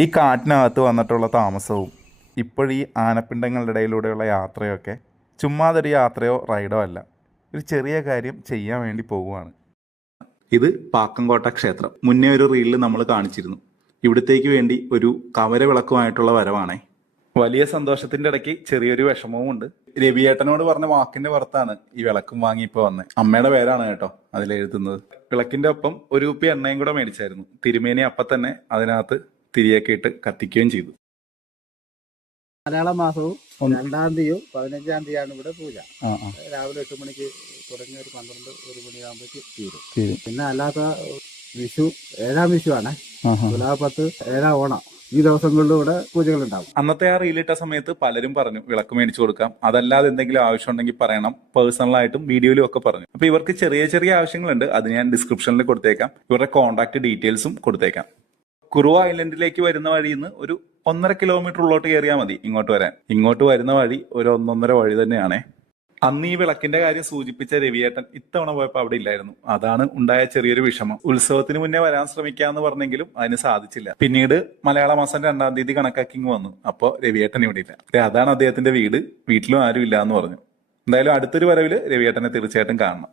ഈ കാട്ടിനകത്ത് വന്നിട്ടുള്ള താമസവും ഇപ്പോഴീ ആനപ്പിണ്ടങ്ങളുടെ ഇടയിലൂടെയുള്ള യാത്രയൊക്കെ ചുമ്മാതൊരു യാത്രയോ റൈഡോ അല്ല, ഒരു ചെറിയ കാര്യം ചെയ്യാൻ വേണ്ടി പോവുകയാണ്. ഇത് പാക്കംകോട്ട ക്ഷേത്രം. മുന്നേ ഒരു റീലിൽ നമ്മൾ കാണിച്ചിരുന്നു. ഇവിടത്തേക്ക് വേണ്ടി ഒരു കവര വിളക്കുമായിട്ടുള്ള വരവാണേ. വലിയ സന്തോഷത്തിന്റെ ഇടയ്ക്ക് ചെറിയൊരു വിഷമവും ഉണ്ട്. രവിയേട്ടനോട് പറഞ്ഞ വാക്കിന്റെ പുറത്താണ് ഈ വിളക്കും വാങ്ങി ഇപ്പൊ വന്നത്. അമ്മയുടെ പേരാണ് കേട്ടോ അതിലെഴുതുന്നത്. വിളക്കിന്റെ ഒപ്പം ഒരു കുപ്പി എണ്ണയും കൂടെ മേടിച്ചായിരുന്നു. തിരുമേനി അപ്പൊ തന്നെ അതിനകത്ത് തിരിയൊക്കെ ഇട്ട് കത്തിക്കുകയും ചെയ്തു. മലയാള മാസവും 2-ാം തീയതിയും 15-ാം തീയതിയാണ് ഇവിടെ പൂജ. രാവിലെ 8 മണിക്ക് തുടങ്ങി ഒരു 12-1 മണിയാകുമ്പോഴേക്ക് തീരും. പിന്നെ അല്ലാത്ത വിഷു 7-ാം വിഷു ആണ്, തുലാ 10, 7-ാം ഓണം, ഈ ദിവസങ്ങളിലും ഇവിടെ പൂജകളുണ്ടാവും. അന്നത്തെ ആ റീലിട്ട സമയത്ത് പലരും പറഞ്ഞു വിളക്ക് മേടിച്ചു കൊടുക്കാം, അതല്ലാതെ എന്തെങ്കിലും ആവശ്യം ഉണ്ടെങ്കിൽ പറയണം, പേഴ്സണലായിട്ടും വീഡിയോയിലും ഒക്കെ പറഞ്ഞു. അപ്പൊ ഇവർക്ക് ചെറിയ ചെറിയ ആവശ്യങ്ങളുണ്ട്, അത് ഞാൻ ഡിസ്ക്രിപ്ഷനിൽ കൊടുത്തേക്കാം. ഇവരുടെ കോൺടാക്ട് ഡീറ്റെയിൽസും കൊടുത്തേക്കാം. കുറുവ ഐലൻഡിലേക്ക് വരുന്ന വഴിയിൽ നിന്ന് ഒരു 1.5 കിലോമീറ്റർ ഉള്ളോട്ട് കയറിയാൽ മതി ഇങ്ങോട്ട് വരാൻ. ഇങ്ങോട്ട് വരുന്ന വഴി ഒരു 1.5 വഴി തന്നെയാണേ. അന്ന് ഈ വിളക്കിന്റെ കാര്യം സൂചിപ്പിച്ച രവിയേട്ടൻ ഇത്തവണ പോയപ്പോൾ അവിടെ ഇല്ലായിരുന്നു. അതാണ് ഉണ്ടായ ചെറിയൊരു വിഷമം. ഉത്സവത്തിന് മുന്നേ വരാൻ ശ്രമിക്കാന്ന് പറഞ്ഞെങ്കിലും അതിന് സാധിച്ചില്ല. പിന്നീട് മലയാള മാസം 2-ാം തീയതി കണക്കാക്കി വന്നു. അപ്പോൾ രവിയേട്ടൻ ഇവിടെ ഇല്ല. അതാണ് അദ്ദേഹത്തിന്റെ വീട്. വീട്ടിലും ആരും ഇല്ല എന്ന് പറഞ്ഞു. എന്തായാലും അടുത്തൊരു വരവില് രവിയേട്ടനെ തീർച്ചയായിട്ടും കാണണം.